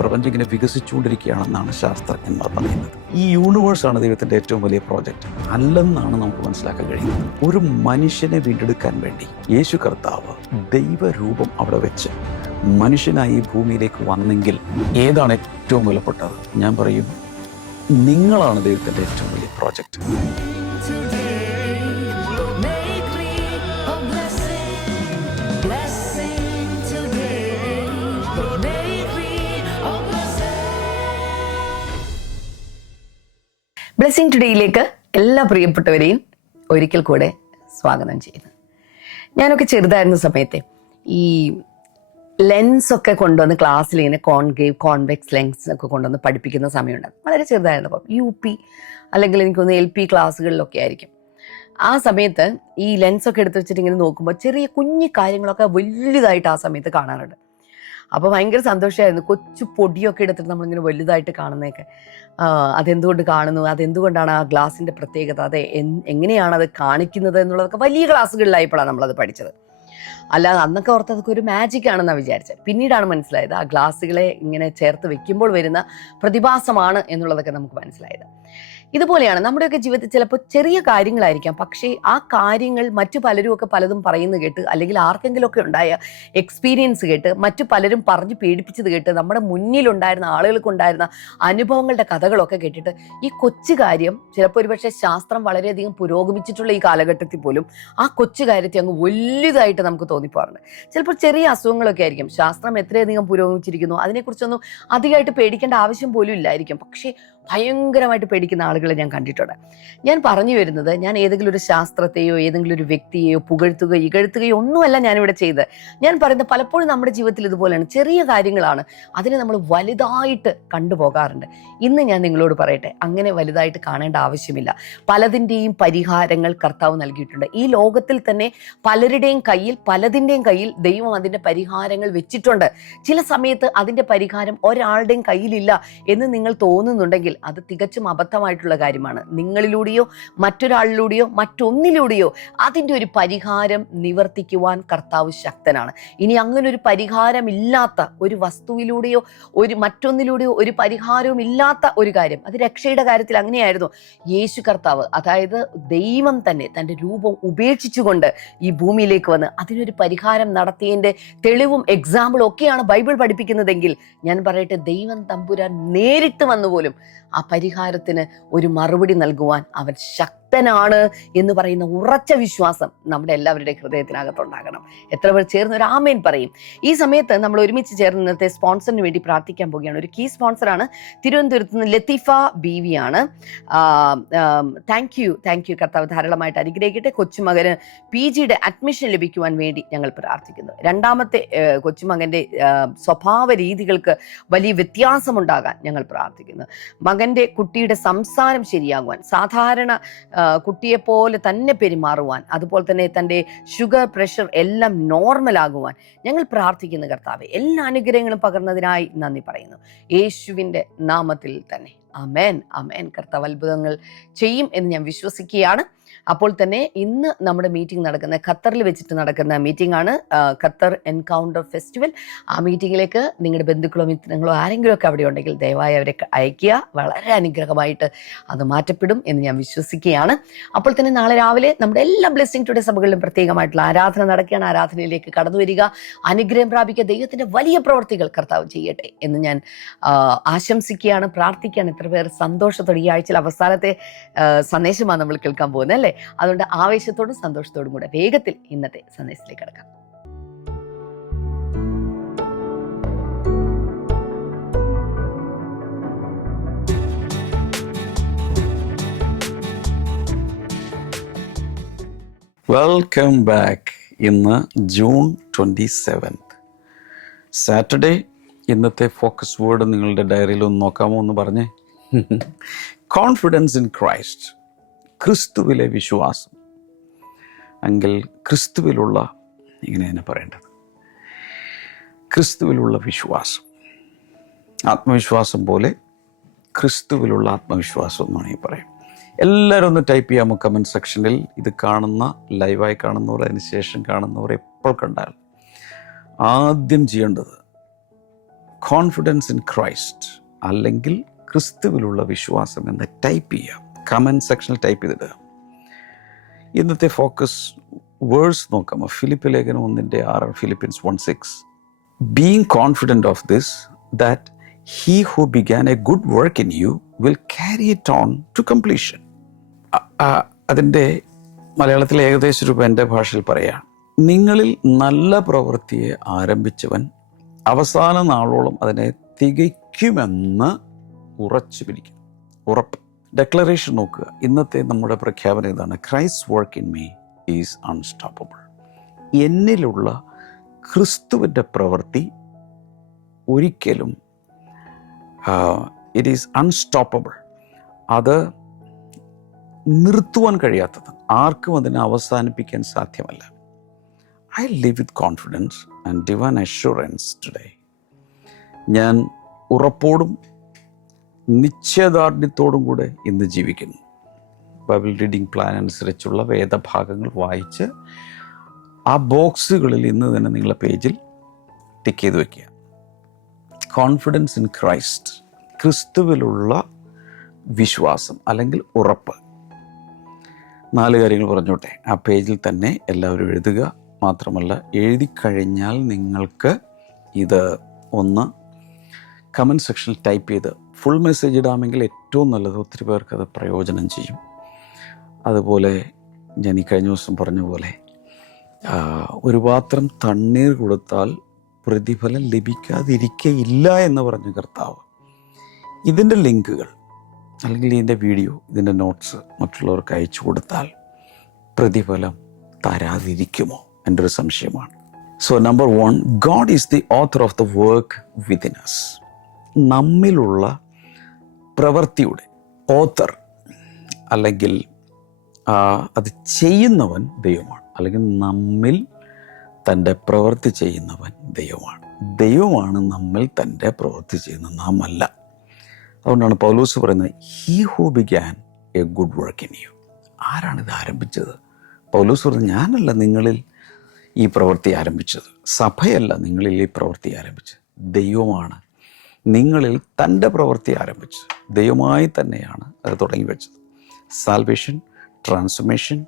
പ്രപഞ്ചം ഇങ്ങനെ വികസിച്ചുകൊണ്ടിരിക്കുകയാണെന്നാണ് ശാസ്ത്രജ്ഞന്മാർ പറയുന്നത്. ഈ യൂണിവേഴ്സാണ് ദൈവത്തിൻ്റെ ഏറ്റവും വലിയ പ്രോജക്റ്റ് അല്ലെന്നാണ് നമുക്ക് മനസ്സിലാക്കാൻ കഴിയുന്നത്. ഒരു മനുഷ്യനെ വീണ്ടെടുക്കാൻ വേണ്ടി യേശു കർത്താവ് ദൈവരൂപം അവിടെ വെച്ച് മനുഷ്യനായി ഈ ഭൂമിയിലേക്ക് വന്നെങ്കിൽ ഏതാണ് ഏറ്റവും വിലപ്പെട്ടത്? ഞാൻ പറയും, നിങ്ങളാണ് ദൈവത്തിൻ്റെ ഏറ്റവും വലിയ പ്രോജക്റ്റ്. ബ്ലെസ്സിംഗ് ടുഡേയിലേക്ക് എല്ലാ പ്രിയപ്പെട്ടവരെയും ഒരിക്കൽ കൂടെ സ്വാഗതം ചെയ്യുന്നു. ഞാനൊക്കെ ചെറുതായിരുന്ന സമയത്തെ ഈ ലെൻസൊക്കെ കൊണ്ടുവന്ന് ക്ലാസ്സിൽ ഇങ്ങനെ കോൺകേവ് കോൺവെക്സ് ലെൻസ് ഒക്കെ കൊണ്ടുവന്ന് പഠിപ്പിക്കുന്ന സമയമുണ്ട്. വളരെ ചെറുതായിരുന്നപ്പം UP അല്ലെങ്കിൽ എനിക്കൊന്ന് LP ക്ലാസ്സുകളിലൊക്കെ ആയിരിക്കും. ആ സമയത്ത് ഈ ലെൻസൊക്കെ എടുത്ത് വെച്ചിട്ട് ഇങ്ങനെ നോക്കുമ്പോൾ ചെറിയ കുഞ്ഞു കാര്യങ്ങളൊക്കെ വലുതായിട്ട് ആ സമയത്ത് കാണാറുണ്ട്. അപ്പോൾ ഭയങ്കര സന്തോഷമായിരുന്നു. കൊച്ചു പൊടിയൊക്കെ എടുത്തിട്ട് നമ്മളിങ്ങനെ വലുതായിട്ട് കാണുന്നതൊക്കെ. അതെന്തുകൊണ്ട് കാണുന്നു, അതെന്തുകൊണ്ടാണ് ആ ഗ്ലാസിൻ്റെ പ്രത്യേകത, അത് എങ്ങനെയാണ് അത് കാണിക്കുന്നത് എന്നുള്ളതൊക്കെ വലിയ ക്ലാസ്സുകളിലായപ്പോഴാണ് നമ്മളത് പഠിച്ചത്. അല്ലാതെ അന്നൊക്കെ ഓർത്ത് അതൊക്കെ ഒരു മാജിക് ആണെന്നാണ് വിചാരിച്ചത്. പിന്നീടാണ് മനസ്സിലായത് ആ ഗ്ലാസ്സുകളെ ഇങ്ങനെ ചേർത്ത് വെക്കുമ്പോൾ വരുന്ന പ്രതിഭാസമാണ് എന്നുള്ളതൊക്കെ നമുക്ക് മനസ്സിലായത്. ഇതുപോലെയാണ് നമ്മുടെയൊക്കെ ജീവിതത്തിൽ ചിലപ്പോൾ ചെറിയ കാര്യങ്ങളായിരിക്കാം, പക്ഷേ ആ കാര്യങ്ങൾ മറ്റു പലരും ഒക്കെ പലതും പറയുന്നത് കേട്ട്, അല്ലെങ്കിൽ ആർക്കെങ്കിലുമൊക്കെ ഉണ്ടായ എക്സ്പീരിയൻസ് കേട്ട്, മറ്റു പലരും പറഞ്ഞ് പേടിപ്പിച്ചത് കേട്ട്, നമ്മുടെ മുന്നിലുണ്ടായിരുന്ന ആളുകൾക്കുണ്ടായിരുന്ന അനുഭവങ്ങളുടെ കഥകളൊക്കെ കേട്ടിട്ട് ഈ കൊച്ചു കാര്യം ചിലപ്പോൾ ഒരുപക്ഷെ ശാസ്ത്രം വളരെയധികം പുരോഗമിച്ചിട്ടുള്ള ഈ കാലഘട്ടത്തിൽ പോലും ആ കൊച്ചു കാര്യത്തെ അങ്ങ് വലുതായിട്ട് നമുക്ക് തോന്നിപ്പോറുണ്ട്. ചിലപ്പോൾ ചെറിയ അസുഖങ്ങളൊക്കെ ആയിരിക്കും, ശാസ്ത്രം എത്രയധികം പുരോഗമിച്ചിരിക്കുന്നു അതിനെക്കുറിച്ചൊന്നും അധികമായിട്ട് പേടിക്കേണ്ട ആവശ്യം പോലും ഇല്ലായിരിക്കും, പക്ഷേ ഭയങ്കരമായിട്ട് പേടിക്കുന്ന ആളുകളെ ഞാൻ കണ്ടിട്ടുണ്ട്. ഞാൻ പറഞ്ഞു വരുന്നത്, ഞാൻ ഏതെങ്കിലും ഒരു ശാസ്ത്രത്തെയോ ഏതെങ്കിലും ഒരു വ്യക്തിയെയോ പുകഴ്ത്തുകയോ ഇകഴ്ത്തുകയോ ഒന്നുമല്ല ഞാനിവിടെ ചെയ്ത്. ഞാൻ പറയുന്നത് പലപ്പോഴും നമ്മുടെ ജീവിതത്തിൽ ഇതുപോലെയാണ്. ചെറിയ കാര്യങ്ങളാണ്, അതിനെ നമ്മൾ വലുതായിട്ട് കണ്ടുപോകാറുണ്ട്. ഇന്ന് ഞാൻ നിങ്ങളോട് പറയട്ടെ, അങ്ങനെ വലുതായിട്ട് കാണേണ്ട ആവശ്യമില്ല. പലതിൻ്റെയും പരിഹാരങ്ങൾ കർത്താവ് നൽകിയിട്ടുണ്ട്. ഈ ലോകത്തിൽ തന്നെ പലരുടെയും പലതിൻ്റെയും കയ്യിൽ ദൈവം അതിൻ്റെ പരിഹാരങ്ങൾ വെച്ചിട്ടുണ്ട്. ചില സമയത്ത് അതിൻ്റെ പരിഹാരം ഒരാളുടെയും കയ്യിലില്ല എന്ന് നിങ്ങൾ തോന്നുന്നുണ്ടെങ്കിൽ അത് തികച്ചും അബദ്ധമായിട്ടുള്ള കാര്യമാണ്. നിങ്ങളിലൂടെയോ മറ്റൊരാളിലൂടെയോ മറ്റൊന്നിലൂടെയോ അതിൻ്റെ ഒരു പരിഹാരം നിവർത്തിക്കുവാൻ കർത്താവ് ശക്തനാണ്. ഇനി അങ്ങനെ ഒരു പരിഹാരമില്ലാത്ത ഒരു വസ്തുവിലൂടെയോ മറ്റൊന്നിലൂടെയോ ഒരു പരിഹാരവും ഇല്ലാത്ത ഒരു കാര്യം, അത് രക്ഷയുടെ കാര്യത്തിൽ അങ്ങനെയായിരുന്നു. യേശു കർത്താവ്, അതായത് ദൈവം തന്നെ തൻ്റെ രൂപം ഉപേക്ഷിച്ചുകൊണ്ട് ഈ ഭൂമിയിലേക്ക് വന്ന് അതിനൊരു പരിഹാരം നടത്തിയതിൻ്റെ തെളിവും എക്സാമ്പിളും ഒക്കെയാണ് ബൈബിൾ പഠിപ്പിക്കുന്നതെങ്കിൽ, ഞാൻ പറയട്ടെ, ദൈവം തമ്പുരാൻ നേരിട്ട് വന്നുപോലും ആ പരിഹാരത്തിന് ഒരു മറുപടി നൽകുവാൻ അവൻ ശക്തനാണ് എന്ന് പറയുന്ന ഉറച്ച വിശ്വാസം നമ്മുടെ എല്ലാവരുടെയും ഹൃദയത്തിനകത്തുണ്ടാകണം. എത്ര പേർ ചേർന്ന് ഒരു ആമേൻ പറയും? ഈ സമയത്ത് നമ്മൾ ഒരുമിച്ച് ചേർന്ന് ഇന്നത്തെ സ്പോൺസറിന് വേണ്ടി പ്രാർത്ഥിക്കാൻ പോവുകയാണ്. ഒരു കീ സ്പോൺസറാണ്, തിരുവനന്തപുരത്ത് നിന്ന് ലത്തീഫ ബീവി ആണ്. താങ്ക് യു കർത്താവ് ധാരാളമായിട്ട് അനുഗ്രഹിക്കട്ടെ. കൊച്ചുമകന് PGയുടെ അഡ്മിഷൻ ലഭിക്കുവാൻ വേണ്ടി ഞങ്ങൾ പ്രാർത്ഥിക്കുന്നു. രണ്ടാമത്തെ കൊച്ചുമകൻ്റെ സ്വഭാവ രീതികൾക്ക് വലിയ വ്യത്യാസമുണ്ടാകാൻ ഞങ്ങൾ പ്രാർത്ഥിക്കുന്നു. മകൻ്റെ കുട്ടിയുടെ സംസാരം ശരിയാകുവാൻ, സാധാരണ കുട്ടിയെപ്പോലെ തന്നെ പെരുമാറുവാൻ, അതുപോലെ തന്നെ തൻ്റെ ഷുഗർ പ്രഷർ എല്ലാം നോർമലാകുവാൻ ഞങ്ങൾ പ്രാർത്ഥിക്കുന്ന കർത്താവെ, എല്ലാ അനുഗ്രഹങ്ങളും പകർന്നതിനായി നന്ദി പറയുന്നു യേശുവിൻ്റെ നാമത്തിൽ തന്നെ. ആമേൻ ആമേൻ. കർത്താവ് അത്ഭുതങ്ങൾ ചെയ്യും എന്ന് ഞാൻ വിശ്വസിക്കുകയാണ്. അപ്പോൾ തന്നെ ഇന്ന് നമ്മുടെ മീറ്റിംഗ് നടക്കുന്ന ഖത്തറിൽ വെച്ചിട്ട് നടക്കുന്ന മീറ്റിംഗ് ആണ്, ഖത്തർ എൻകൗണ്ടർ ഫെസ്റ്റിവൽ. ആ മീറ്റിങ്ങിലേക്ക് നിങ്ങളുടെ ബന്ധുക്കളോ മിത്രങ്ങളോ ആരെങ്കിലും ഒക്കെ അവിടെ ഉണ്ടെങ്കിൽ ദയവായി അവരെ അയക്കുക. വളരെ അനുഗ്രഹമായിട്ട് അത് മാറ്റപ്പെടും എന്ന് ഞാൻ വിശ്വസിക്കുകയാണ്. അപ്പോൾ തന്നെ നാളെ രാവിലെ നമ്മുടെ എല്ലാ ബ്ലെസ്സിംഗ് ടുഡേ സഭകളിലും പ്രത്യേകമായിട്ടുള്ള ആരാധന നടക്കുകയാണ്. ആരാധനയിലേക്ക് കടന്നു വരിക, അനുഗ്രഹം പ്രാപിക്കുക, ദൈവത്തിൻ്റെ വലിയ പ്രവർത്തികൾ കർത്താവ് ചെയ്യട്ടെ എന്ന് ഞാൻ ആശംസിക്കുകയാണ്, പ്രാർത്ഥിക്കുകയാണ്. എത്ര പേർ സന്തോഷത്തോടെ ഈ ആഴ്ചയിൽ അവസാനത്തെ സന്ദേശമാണ് നമ്മൾ കേൾക്കാൻ പോകുന്നത് അല്ലേ? അതുകൊണ്ട് ആവേശത്തോടും സന്തോഷത്തോടും കൂടെ വേഗത്തിൽ ഇന്നത്തെ സന്ദേശത്തിലേക്ക് കടക്കാം. Welcome back. ഇന്ന് ജൂൺ 27 സാറ്റർഡേ. ഇന്നത്തെ ഫോക്കസ് വേർഡ് നിങ്ങളുടെ ഡയറിയിൽ ഒന്ന് നോക്കാമോ എന്ന് പറഞ്ഞേ. കോൺഫിഡൻസ് ഇൻ ക്രൈസ്റ്റ്, ക്രിസ്തുവിലെ വിശ്വാസം. എങ്കിൽ ക്രിസ്തുവിലുള്ള, ഇങ്ങനെ തന്നെ പറയേണ്ടത്, ക്രിസ്തുവിലുള്ള വിശ്വാസം. ആത്മവിശ്വാസം പോലെ ക്രിസ്തുവിലുള്ള ആത്മവിശ്വാസം എന്ന് വേണമെങ്കിൽ പറയാം. എല്ലാവരും ഒന്ന് ടൈപ്പ് ചെയ്യാമോ കമൻറ്റ് സെക്ഷനിൽ? ഇത് കാണുന്ന, ലൈവായി കാണുന്നവർ, അതിന് ശേഷം കാണുന്നവർ, എപ്പോൾ കണ്ടാൽ ആദ്യം ചെയ്യേണ്ടത് കോൺഫിഡൻസ് ഇൻ ക്രൈസ്റ്റ് അല്ലെങ്കിൽ ക്രിസ്തുവിലുള്ള വിശ്വാസം എന്ന് ടൈപ്പ് ചെയ്യുക. കമൻറ്റ് സെക്ഷനിൽ ടൈപ്പ് ചെയ്തിടുക. ഇന്നത്തെ ഫോക്കസ് വേഴ്സ് നോക്കാം. ഫിലിപ്പ് ലേഖനം 1:6, Philippians 1:6. Being confident of this that he who began a good work in you will carry it on to completion. അതിൻ്റെ മലയാളത്തിൽ ഏകദേശ രൂപം എൻ്റെ ഭാഷയിൽ പറയാം. നിങ്ങളിൽ നല്ല പ്രവൃത്തിയെ ആരംഭിച്ചവൻ അവസാന നാളോളം അതിനെ തികയ്ക്കുമെന്ന് ഉറച്ചു പിടിക്കും. ഉറപ്പ്. ഡെക്ലറേഷൻ നോക്കുക. ഇന്നത്തെ നമ്മുടെ പ്രഖ്യാപനം ഇതാണ്: Christ work in me is unstoppable. എന്നിലുള്ള ക്രിസ്തുവിൻ്റെ പ്രവൃത്തി ഒരിക്കലും ഇറ്റ് ഈസ് അൺസ്റ്റോപ്പബിൾ. അത് നിർത്തുവാൻ കഴിയാത്തത്, ആർക്കും അതിനെ അവസാനിപ്പിക്കാൻ സാധ്യമല്ല. I live with confidence and divine assurance today. ഞാൻ ഉറപ്പോടും നിശ്ചയദാർഢ്യത്തോടും കൂടെ ഇന്ന് ജീവിക്കുന്നു. ബൈബിൾ റീഡിംഗ് പ്ലാൻ അനുസരിച്ചുള്ള വേദഭാഗങ്ങൾ വായിച്ച് ആ ബോക്സുകളിൽ ഇന്ന് തന്നെ നിങ്ങളുടെ പേജിൽ ടിക്ക് ചെയ്ത് വയ്ക്കുക. കോൺഫിഡൻസ് ഇൻ ക്രൈസ്റ്റ്, ക്രിസ്തുവിലുള്ള വിശ്വാസം അല്ലെങ്കിൽ ഉറപ്പ്. 4 കാര്യങ്ങൾ പറഞ്ഞോട്ടെ. ആ പേജിൽ തന്നെ എല്ലാവരും എഴുതുക. മാത്രമല്ല, എഴുതി കഴിഞ്ഞാൽ നിങ്ങൾക്ക് ഇത് ഒന്ന് കമൻറ്റ് സെക്ഷനിൽ ടൈപ്പ് ചെയ്ത് ഫുൾ മെസ്സേജ് ഇടാമെങ്കിൽ ഏറ്റവും നല്ലത്. ഒത്തിരി പേർക്ക് അത് പ്രയോജനം ചെയ്യും. അതുപോലെ ഞാൻ ഈ കഴിഞ്ഞ ദിവസം പറഞ്ഞ പോലെ ഒരു പാത്രം തണ്ണീർ കൊടുത്താൽ പ്രതിഫലം ലഭിക്കാതിരിക്കയില്ല എന്ന് പറഞ്ഞ കർത്താവ്. ഇതിൻ്റെ ലിങ്കുകൾ അല്ലെങ്കിൽ ഇതിൻ്റെ വീഡിയോ, ഇതിൻ്റെ നോട്ട്സ് മറ്റുള്ളവർക്ക് അയച്ചു കൊടുത്താൽ പ്രതിഫലം തരാതിരിക്കുമോ? എൻ്റെ ഒരു സംശയമാണ്. So number 1, God is the author of the work within us. നമ്മിലുള്ള പ്രവൃത്തിയുടെ ഓഥർ അല്ലെങ്കിൽ അത് ചെയ്യുന്നവൻ ദൈവമാണ്. അല്ലെങ്കിൽ നമ്മിൽ തൻ്റെ പ്രവൃത്തി ചെയ്യുന്നവൻ ദൈവമാണ്. ദൈവമാണ് നമ്മിൽ തൻ്റെ പ്രവൃത്തി ചെയ്യുന്നത്, നാം അല്ല. അതുകൊണ്ടാണ് പൗലോസ് പറയുന്നത്, he who began a good work in you. ആരാണിത് ആരംഭിച്ചത്? പൗലോസ് പറഞ്ഞു, ഞാനല്ല നിങ്ങളിൽ ഈ പ്രവൃത്തി ആരംഭിച്ചത്, സഭയല്ല നിങ്ങളിൽ ഈ പ്രവൃത്തി ആരംഭിച്ചത്, ദൈവമാണ് നിങ്ങളിൽ തൻ്റെ പ്രവൃത്തി ആരംഭിച്ചത്. ദൈവമായി തന്നെയാണ് അത് തുടങ്ങി വെച്ചത്. Salvation, transformation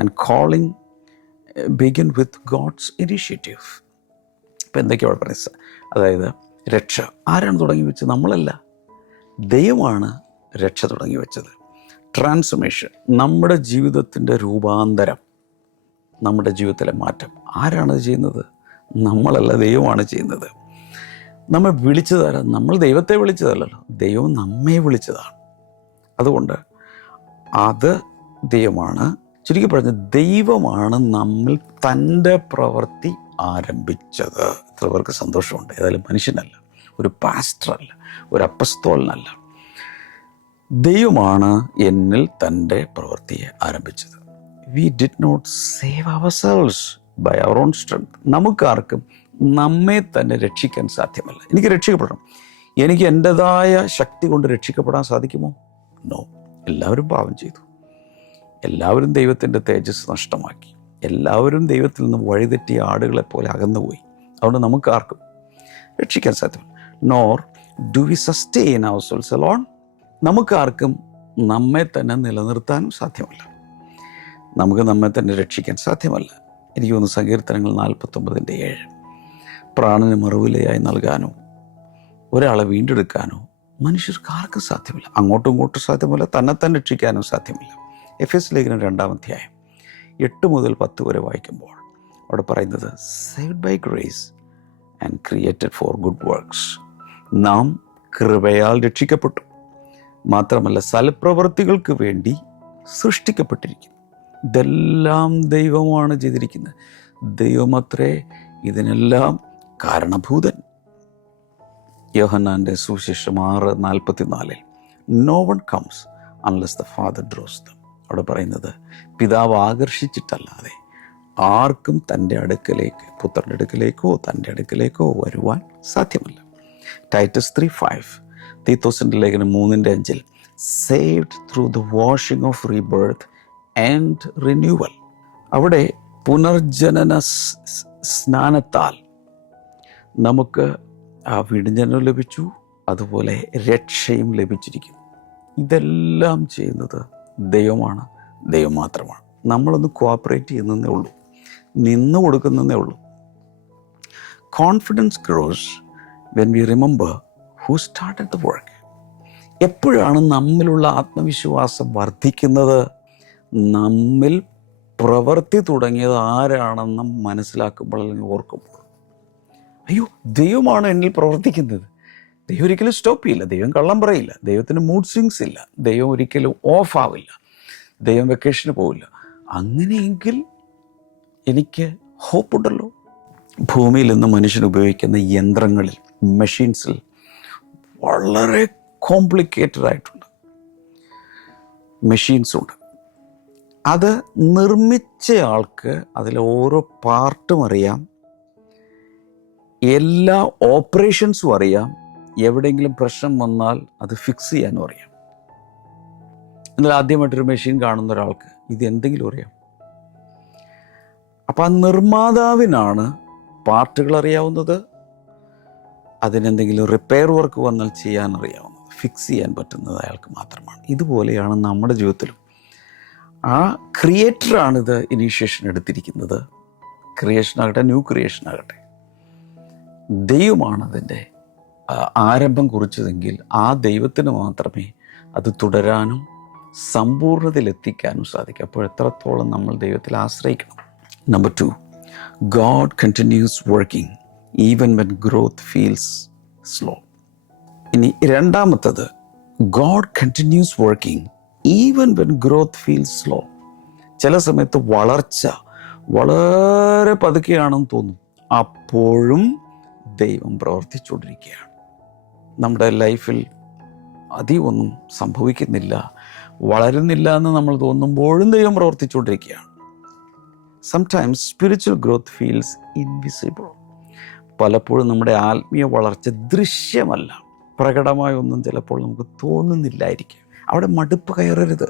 and calling begin with God's initiative. ഇപ്പം എന്തൊക്കെയാണ് പറയുന്നത്? അതായത് രക്ഷ ആരാണ് തുടങ്ങി വെച്ചത്? നമ്മളല്ല, ദൈവമാണ് രക്ഷ തുടങ്ങി വെച്ചത്. ട്രാൻസ്ഫർമേഷൻ, നമ്മുടെ ജീവിതത്തിൻ്റെ രൂപാന്തരം, നമ്മുടെ ജീവിതത്തിലെ മാറ്റം ആരാണത് ചെയ്യുന്നത്? നമ്മളല്ല, ദൈവമാണ് ചെയ്യുന്നത്. നമ്മെ വിളിച്ചതാരാ? നമ്മൾ ദൈവത്തെ വിളിച്ചതല്ലല്ലോ, ദൈവം നമ്മെ വിളിച്ചതാണ്. അതുകൊണ്ട് അത് ദൈവമാണ്. ചുരുക്കി പറഞ്ഞ ദൈവമാണ് നമ്മിൽ തൻ്റെ പ്രവൃത്തി ആരംഭിച്ചത്. എത്ര പേർക്ക് സന്തോഷമുണ്ട്? ഏതായാലും മനുഷ്യനല്ല, ഒരു പാസ്റ്ററല്ല, ഒരു അപ്പസ്തോലനല്ല, ദൈവമാണ് എന്നിൽ തൻ്റെ പ്രവൃത്തിയെ ആരംഭിച്ചത്. We did not save ourselves by our own strength. നമുക്കാർക്കും നമ്മെ തന്നെ രക്ഷിക്കാൻ സാധ്യമല്ല. എനിക്ക് രക്ഷിക്കപ്പെടണം, എനിക്ക് എൻ്റെതായ ശക്തി കൊണ്ട് രക്ഷിക്കപ്പെടാൻ സാധിക്കുമോ? നോ. എല്ലാവരും പാപം ചെയ്തു, എല്ലാവരും ദൈവത്തിൻ്റെ തേജസ് നഷ്ടമാക്കി, എല്ലാവരും ദൈവത്തിൽ നിന്ന് വഴിതെറ്റിയ ആടുകളെ പോലെ അകന്നുപോയി. അതുകൊണ്ട് നമുക്കാർക്കും രക്ഷിക്കാൻ സാധ്യമല്ല. Nor do we sustain ourselves alone. നമുക്കാർക്കും നമ്മെ തന്നെ നിലനിർത്താനും സാധ്യമല്ല, നമുക്ക് നമ്മെ തന്നെ രക്ഷിക്കാൻ സാധ്യമല്ല. എനിക്ക് തോന്നുന്നു സങ്കീർത്തനങ്ങൾ 49:7, പ്രാണന് മറുവിലയായി നൽകാനോ ഒരാളെ വീണ്ടെടുക്കാനോ മനുഷ്യർക്ക് ആർക്കും സാധ്യമല്ല. അങ്ങോട്ടും ഇങ്ങോട്ടും സാധ്യമല്ല, തന്നെ രക്ഷിക്കാനും സാധ്യമല്ല. എഫെസ്യ ലേഖനം 2-ാം അധ്യായം 8 മുതൽ 10 വരെ വായിക്കുമ്പോൾ അവിടെ പറയുന്നത്, saved by grace and created for good works. നാം കൃപയാൽ രക്ഷിക്കപ്പെട്ടു, മാത്രമല്ല സൽപ്രവൃത്തികൾക്ക് വേണ്ടി സൃഷ്ടിക്കപ്പെട്ടിരിക്കുന്നു. ഇതെല്ലാം ദൈവമാണ് ചെയ്തിരിക്കുന്നത്. ദൈവമത്രേ ഇതിനെല്ലാം കാരണഭൂതൻ. യോഹന്നാൻ്റെ സുവിശേഷം 6:44, no one comes unless the father draws them. അവിടെ പറയുന്നത്, പിതാവ് ആകർഷിച്ചിട്ടല്ലാതെ ആർക്കും തൻ്റെ അടുക്കലേക്ക്, പുത്രൻ്റെ അടുക്കലേക്കോ തൻ്റെ അടുക്കലേക്കോ വരുവാൻ സാധ്യമല്ല. ടൈറ്റസ് 3:5, തീത്തോസിൻ്റെ ലേഖനം 3:5, saved through the washing of rebirth and renewal. അവിടെ പുനർജനന സ്നാനത്താൽ നമുക്ക് ആ വീടിന് ലഭിച്ചു, അതുപോലെ രക്ഷയും ലഭിച്ചിരിക്കുന്നു. ഇതെല്ലാം ചെയ്യുന്നത് ദൈവമാണ്, ദൈവം മാത്രമാണ്. നമ്മളൊന്ന് കോഓപ്പറേറ്റ് ചെയ്യുന്നതേ ഉള്ളൂ, നിന്ന് കൊടുക്കുന്നതേ ഉള്ളൂ. Confidence gross when we remember who started the work. എപ്പോഴാണ് നമ്മിലുള്ള ആത്മവിശ്വാസം വർദ്ധിക്കുന്നത്? നമ്മിൽ പ്രവൃത്തി തുടങ്ങിയത് ആരാണെന്ന് മനസ്സിലാക്കുമ്പോൾ, അല്ലെങ്കിൽ ഓർക്കുമ്പോൾ, അയ്യോ ദൈവമാണ് എന്നിൽ പ്രവർത്തിക്കുന്നത്. ദൈവം ഒരിക്കലും സ്റ്റോപ്പ് ചെയ്യില്ല, ദൈവം കള്ളം പറയില്ല, ദൈവത്തിന് മൂഡ് സ്വിങ്സ് ഇല്ല, ദൈവം ഒരിക്കലും ഓഫ് ആവില്ല, ദൈവം വെക്കേഷന് പോവില്ല. അങ്ങനെയെങ്കിൽ എനിക്ക് ഹോപ്പുണ്ടല്ലോ. ഭൂമിയിൽ നിന്ന് മനുഷ്യൻ ഉപയോഗിക്കുന്ന യന്ത്രങ്ങളിൽ, മെഷീൻസിൽ വളരെ കോംപ്ലിക്കേറ്റഡ് ആയിട്ടുണ്ട് മെഷീൻസുണ്ട്. അത് നിർമ്മിച്ച ആൾക്ക് അതിലെ ഓരോ പാർട്ടും അറിയാം, എല്ലാ ഓപ്പറേഷൻസും അറിയാം, എവിടെയെങ്കിലും പ്രശ്നം വന്നാൽ അത് ഫിക്സ് ചെയ്യാനും അറിയാം. എന്നാൽ ആദ്യമായിട്ടൊരു മെഷീൻ കാണുന്ന ഒരാൾക്ക് ഇത് എന്തെങ്കിലും അറിയാം. അപ്പം ആ നിർമ്മാതാവിനാണ് പാർട്ടുകൾ അറിയാവുന്നത്, അതിനെന്തെങ്കിലും റിപ്പയർ വർക്ക് വന്നാൽ ചെയ്യാൻ അറിയാവുന്നത്, ഫിക്സ് ചെയ്യാൻ പറ്റുന്നത് അയാൾക്ക് മാത്രമാണ്. ഇതുപോലെയാണ് നമ്മുടെ ജീവിതത്തിലും. ആ ക്രിയേറ്ററാണിത് ഇനീഷ്യേഷൻ എടുത്തിരിക്കുന്നത്. ക്രിയേഷനാകട്ടെ, ന്യൂ ക്രിയേഷനാകട്ടെ, ദൈവമാണ് അതിൻ്റെ ആരംഭം കുറിച്ചതെങ്കിൽ ആ ദൈവത്തിന് മാത്രമേ അത് തുടരാനും സമ്പൂർണ്ണതയിലെത്തിക്കാനും സാധിക്കും. അപ്പോൾ എത്രത്തോളം നമ്മൾ ദൈവത്തിൽ ആശ്രയിക്കണം. Number 2, God continues working even when growth feels slow. ഇനി രണ്ടാമത്തത്, God continues working even when growth feels slow. ചില സമയത്ത് വളർച്ച വളരെ പതുക്കെയാണെന്ന് തോന്നും, അപ്പോഴും ദൈവം പ്രവർത്തിച്ചുകൊണ്ടിരിക്കുകയാണ്. നമ്മുടെ ലൈഫിൽ അധികമൊന്നും സംഭവിക്കുന്നില്ല, വളരുന്നില്ല എന്ന് നമ്മൾ തോന്നുമ്പോഴും ദൈവം പ്രവർത്തിച്ചുകൊണ്ടിരിക്കുകയാണ്. Sometimes spiritual growth feels invisible. പലപ്പോഴും നമ്മുടെ ആത്മീയ വളർച്ച ദൃശ്യമല്ല, പ്രകടമായ ഒന്നും ചിലപ്പോൾ നമുക്ക് തോന്നുന്നില്ലായിരിക്കും. അവിടെ മടുപ്പ് കയറരുത്.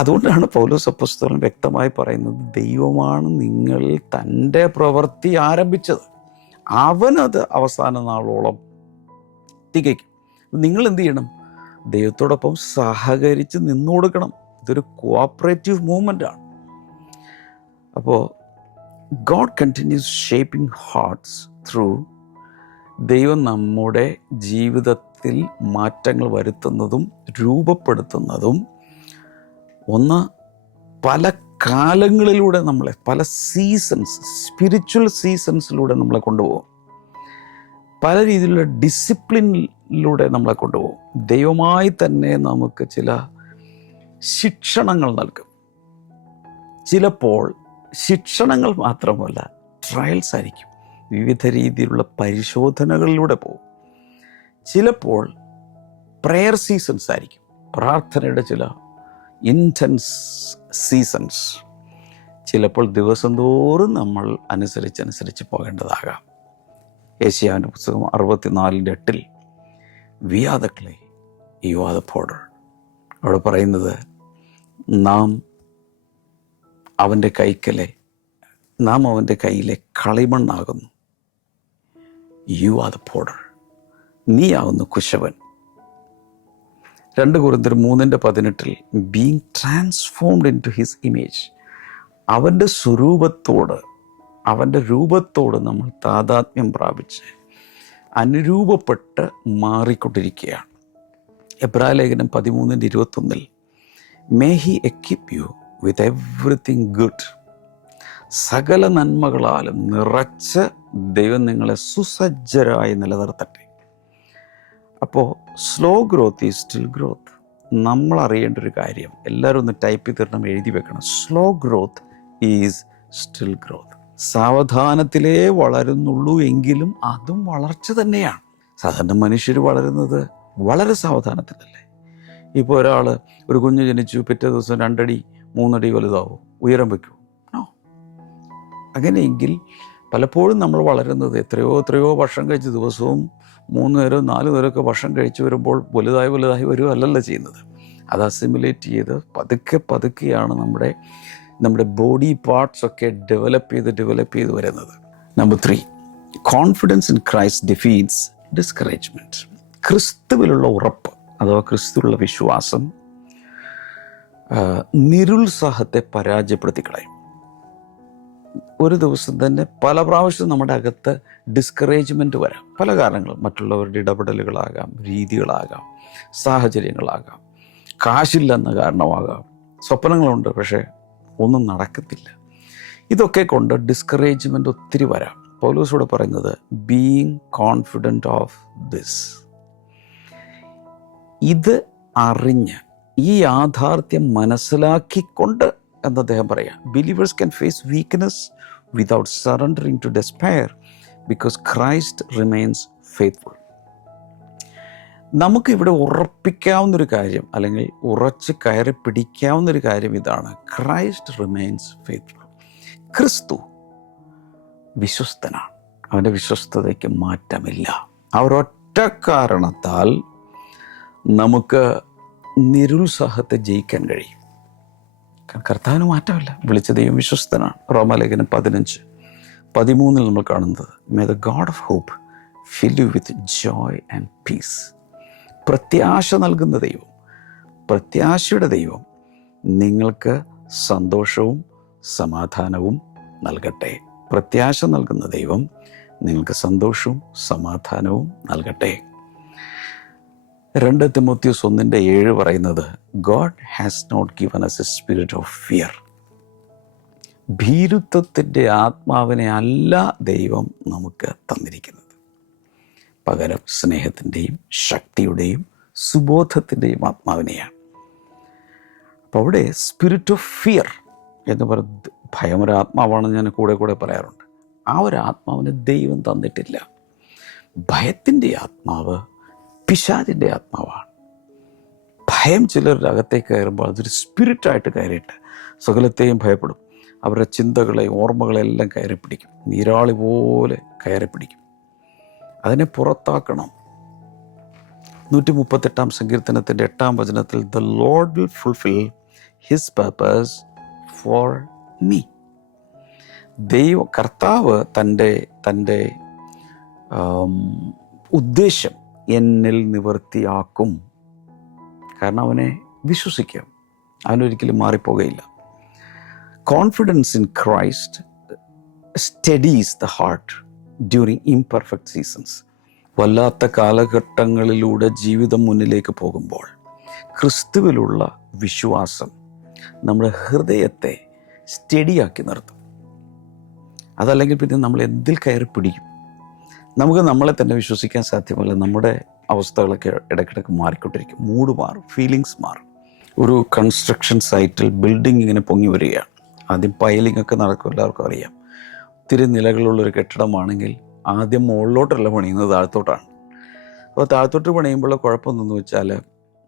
അതുകൊണ്ടാണ് പൗലോസ് അപ്പോസ്തലൻ വ്യക്തമായി പറയുന്നത്, ദൈവമാണ് നിങ്ങളിൽ തൻ്റെ പ്രവൃത്തി ആരംഭിച്ചത്, അവനത് അവസാന നാളോളം തികയ്ക്കും. നിങ്ങൾ എന്ത് ചെയ്യണം? ദൈവത്തോടൊപ്പം സഹകരിച്ച് നിന്നു കൊടുക്കണം. ഇതൊരു കോഓപ്പറേറ്റീവ് മൂവ്മെൻ്റ് ആണ്. അപ്പോൾ God continues shaping hearts through. ദൈവം നമ്മുടെ ജീവിതത്തിൽ മാറ്റങ്ങൾ വരുത്തുന്നതും രൂപപ്പെടുത്തുന്നതും ഒന്ന് പല കാലങ്ങളിലൂടെ നമ്മളെ, പല സീസൺസ്, സ്പിരിച്വൽ സീസൺസിലൂടെ നമ്മളെ കൊണ്ടുപോകും. പല രീതിയിലുള്ള ഡിസിപ്ലിനിലൂടെ നമ്മളെ കൊണ്ടുപോകും. ദൈവമായി തന്നെ നമുക്ക് ചില ശിക്ഷണങ്ങൾ നൽകും. ചിലപ്പോൾ ശിക്ഷണങ്ങൾ മാത്രമല്ല, ട്രയൽസ് ആയിരിക്കും. വിവിധ രീതിയിലുള്ള പരിശോധനകളിലൂടെ പോകും. ചിലപ്പോൾ പ്രെയർ സീസൺസ് ആയിരിക്കും, പ്രാർത്ഥനയുടെ ചില ഇൻറ്റൻസ് സീസൺസ്. ചിലപ്പോൾ ദിവസം തോറും നമ്മൾ അനുസരിച്ച് പോകേണ്ടതാകാം. യെശയ്യാവിൻ്റെ പുസ്തകം 64:8 we are the clay, you are the potter. അവിടെ പറയുന്നത്, നാം അവൻ്റെ കൈയിലെ കളിമണ്ണാകുന്നു. യു ആർ ദ പോട്ടർ, നീ ആവുന്നു കുശവൻ. 2 കൊരിന്ത്യർ 3:18 being transformed into his image. അവൻ്റെ സ്വരൂപത്തോട്, അവൻ്റെ രൂപത്തോട് നമ്മൾ താതാത്മ്യം പ്രാപിച്ച് അനുരൂപപ്പെട്ട് മാറിക്കൊണ്ടിരിക്കുകയാണ്. എബ്രായലേഖനം 13:21 may he equip you with everything good. സകല നന്മകളാലും നിറച്ച് ദൈവം നിങ്ങളെ സുസജ്ജരായി നിലനിർത്തട്ടെ. അപ്പോൾ slow growth is still growth. നമ്മൾ അറിയേണ്ട ഒരു കാര്യം, എല്ലാവരും ഒന്ന് ടൈപ്പ് ചെയ്തിടണം, എഴുതി വെക്കണം. Slow growth is still growth. സാവധാനത്തിലേ വളരുന്നുള്ളൂ എങ്കിലും അതും വളർച്ച തന്നെയാണ്. സാധാരണ മനുഷ്യർ വളരുന്നത് വളരെ സാവധാനത്തിലല്ലേ. ഇപ്പോൾ ഒരു കുഞ്ഞ് ജനിച്ചു, പിറ്റേ ദിവസം 2 അടി 3 അടി വലുതാവും, ഉയരം വയ്ക്കൂ? നോ. അങ്ങനെയെങ്കിൽ പലപ്പോഴും നമ്മൾ വളരുന്നത് എത്രയോ വർഷം കഴിച്ച്, ദിവസവും 3 നേരം 4 നേരമൊക്കെ ഭക്ഷണം കഴിച്ച് വരുമ്പോൾ വലുതായി വരുമല്ലല്ലോ ചെയ്യുന്നത്. അത് അസിമുലേറ്റ് ചെയ്ത് പതുക്കെയാണ് നമ്മുടെ ബോഡി പാർട്സ് ഒക്കെ ഡെവലപ്പ് ചെയ്ത് വരുന്നത്. Number 3, confidence in Christ defeats discouragement. ക്രിസ്തുവിലുള്ള ഉറപ്പ് അഥവാ ക്രിസ്തുവിലുള്ള വിശ്വാസം നിരുത്സാഹത്തെ പരാജയപ്പെടുത്തി കളയും. ഒരു ദിവസം തന്നെ പല പ്രാവശ്യം നമ്മുടെ അകത്ത് ഡിസ്കറേജ്മെൻറ്റ് വരാം. പല കാരണങ്ങളും, മറ്റുള്ളവരുടെ ഇടപെടലുകളാകാം, രീതികളാകാം, സാഹചര്യങ്ങളാകാം, കാശില്ലെന്ന കാരണമാകാം, സ്വപ്നങ്ങളുണ്ട് പക്ഷേ ഒന്നും നടക്കത്തില്ല. ഇതൊക്കെ കൊണ്ട് ഡിസ്കറേജ്മെൻ്റ് ഒത്തിരി വരാം. പൗലോസോട് പറയുന്നത് ബീയിങ് കോൺഫിഡൻറ്റ് ഓഫ് ദിസ്, ഇത് അറിഞ്ഞ് ഈ യാഥാർത്ഥ്യം മനസ്സിലാക്കിക്കൊണ്ട് എന്ന് അദ്ദേഹം പറയാം. Believers can face weakness without surrendering to despair because Christ remains faithful. നമുക്കിവിടെ ഉറപ്പിക്കാവുന്നൊരു കാര്യം, അല്ലെങ്കിൽ ഉറച്ച് കയറി പിടിക്കാവുന്നൊരു കാര്യം ഇതാണ്: ക്രൈസ്റ്റ് റിമെയിൻസ് ഫെയ്ത്ത്ഫുൾ. ക്രിസ്തു വിശ്വസ്തനാണ്, അവൻ്റെ വിശ്വസ്തതയ്ക്ക് മാറ്റമില്ല. ആ ഒരൊറ്റ കാരണത്താൽ നമുക്ക് നിരുത്സാഹത്തെ ജയിക്കാൻ കഴിയും. കർത്താവിന് മാറ്റമില്ല, വിളിച്ച ദൈവം വിശ്വസ്തനാണ്. റോമാലേഖനം 15:13 നമ്മൾ കാണുന്നത്, may the God of hope fill you with joy and peace. പ്രത്യാശ നൽകുന്ന ദൈവം, പ്രത്യാശയുടെ ദൈവം നിങ്ങൾക്ക് സന്തോഷവും സമാധാനവും നൽകട്ടെ. പ്രത്യാശ നൽകുന്ന ദൈവം നിങ്ങൾക്ക് സന്തോഷവും സമാധാനവും നൽകട്ടെ. 2 തിമോത്തിയോസ് 1:7 പറയുന്നത്, God has not given us a spirit of fear. ഭീരുത്വത്തിൻ്റെ ആത്മാവിനെ അല്ല ദൈവം നമുക്ക് തന്നിരിക്കുന്നത്, പകരം സ്നേഹത്തിൻ്റെയും ശക്തിയുടെയും സുബോധത്തിൻ്റെയും ആത്മാവിനെയാണ്. അപ്പോൾ അവിടെ സ്പിരിറ്റ് ഓഫ് ഫിയർ എന്ന് പറയുന്നത് ഭയം ഒരു ആത്മാവാണെന്ന് ഞാൻ കൂടെ പറയാറുണ്ട്. ആ ഒരു ആത്മാവിനെ ദൈവം തന്നിട്ടില്ല. ഭയത്തിൻ്റെ ആത്മാവ് പിശാചിൻ്റെ ആത്മാവാണ്. ഭയം ചിലരുടെ അകത്തേക്ക് കയറുമ്പോൾ അതൊരു സ്പിരിറ്റായിട്ട് കയറിയിട്ട് സകലത്തെയും ഭയപ്പെടും. അവരുടെ ചിന്തകളെയും ഓർമ്മകളെല്ലാം കയറി പിടിക്കും, നീരാളി പോലെ കയറി പിടിക്കും. അതിനെ പുറത്താക്കണം. 138 സങ്കീർത്തനത്തിൻ്റെ 8 വചനത്തിൽ, the Lord will fulfil his purpose for me. കർത്താവ് തൻ്റെ ഉദ്ദേശം എന്നിൽ നിവർത്തിയാക്കും. കാരണം അവനെ വിശ്വസിക്കാം, അവനൊരിക്കലും മാറിപ്പോകുകയില്ല. Confidence in Christ steadies the heart during imperfect seasons. വല്ലാത്ത കാലഘട്ടങ്ങളിലൂടെ ജീവിതം മുന്നിലേക്ക് പോകുമ്പോൾ ക്രിസ്തുവിലുള്ള വിശ്വാസം നമ്മുടെ ഹൃദയത്തെ സ്റ്റഡിയാക്കി നിർത്തും. അതല്ലെങ്കിൽ പിന്നെ നമ്മൾ എന്തിൽ കയറി പിടിക്കും. നമുക്ക് നമ്മളെ തന്നെ വിശ്വസിക്കാൻ സാധ്യമല്ല. നമ്മുടെ അവസ്ഥകളൊക്കെ ഇടയ്ക്കിടയ്ക്ക് മാറിക്കൊണ്ടിരിക്കും. മൂഡ് മാറും, ഫീലിങ്സ് മാറും. ഒരു കൺസ്ട്രക്ഷൻ സൈറ്റിൽ ബിൽഡിംഗ് ഇങ്ങനെ പൊങ്ങി വരികയാണ്. ആദ്യം പൈലിംഗ് ഒക്കെ നടക്കും, എല്ലാവർക്കും അറിയാം. ഒത്തിരി നിലകളുള്ളൊരു കെട്ടിടമാണെങ്കിൽ ആദ്യം മുകളിലോട്ടല്ല പണിയുന്നത്, താഴത്തോട്ടാണ്. അപ്പോൾ താഴത്തോട്ട് പണിയുമ്പോൾ കുഴപ്പമെന്നു വെച്ചാൽ